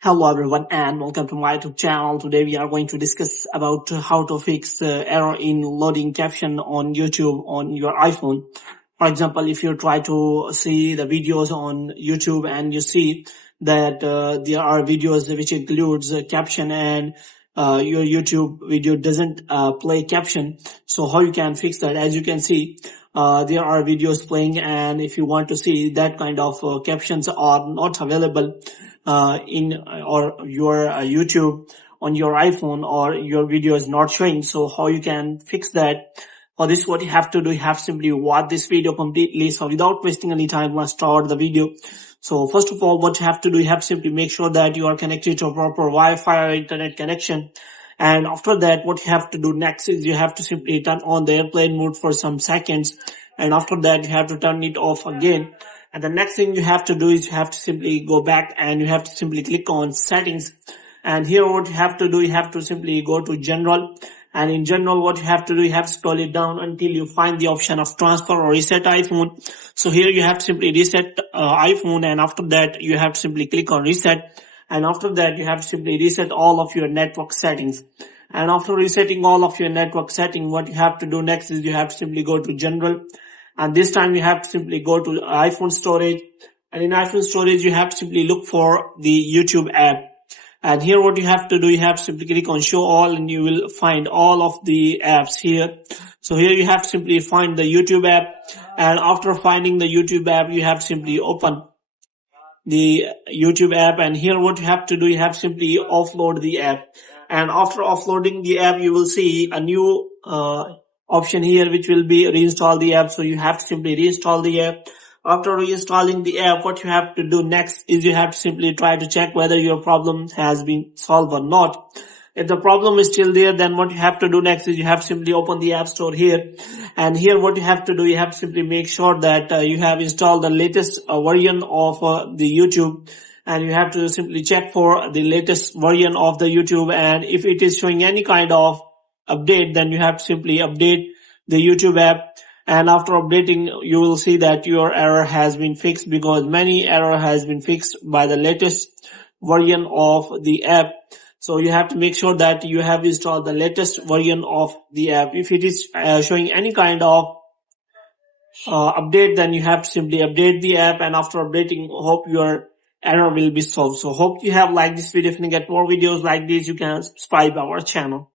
Hello everyone and welcome to my YouTube channel. Today we are going to discuss about how to fix error in loading caption on YouTube on your iPhone. For example, if you try to see the videos on YouTube and you see that there are videos which includes caption and your YouTube video doesn't play caption. So how you can fix that? As you can see, there are videos playing, and if you want to see that kind of captions are not available in or your YouTube on your iPhone, or your video is not showing. So how you can fix that? For this, what you have to do, you have simply watch this video completely. So without wasting any time, let's start the video. So first of all, what you have to do, you have to simply make sure that you are connected to a proper Wi-Fi or internet connection. And after that, what you have to do next is you have to simply turn on the airplane mode for some seconds. And after that, you have to turn it off again. And the next thing you have to do is you have to simply go back and you have to simply click on settings. And here what you have to do, you have to simply go to general. And in general, what you have to do, you have to scroll it down until you find the option of transfer or reset iPhone. So here you have to simply reset iPhone, and after that you have to simply click on reset. And after that you have to simply reset all of your network settings. And after resetting all of your network settings, what you have to do next is you have to simply go to general. And this time you have to simply go to iPhone storage. And in iPhone storage, you have to simply look for the YouTube app. And here what you have to do, you have to simply click on show all, and you will find all of the apps here. So here you have to simply find the YouTube app. And after finding the YouTube app, you have to simply open the YouTube app. And here what you have to do, you have to simply offload the app. And after offloading the app, you will see a new option here, which will be reinstall the app. So you have to simply reinstall the app. After reinstalling the app, what you have to do next is you have to simply try to check whether your problem has been solved or not. If the problem is still there, then what you have to do next is you have to simply open the App Store here. And here what you have to do, you have to simply make sure that you have installed the latest version of the YouTube. And you have to simply check for the latest version of the YouTube. And if it is showing any kind of update, then you have to simply update the YouTube app. And after updating, you will see that your error has been fixed, because many error has been fixed by the latest version of the app. So you have to make sure that you have installed the latest version of the app. If it is showing any kind of update, then you have to simply update the app. And after updating, hope your error will be solved. So hope you have liked this video. If you get more videos like this, you can subscribe our channel.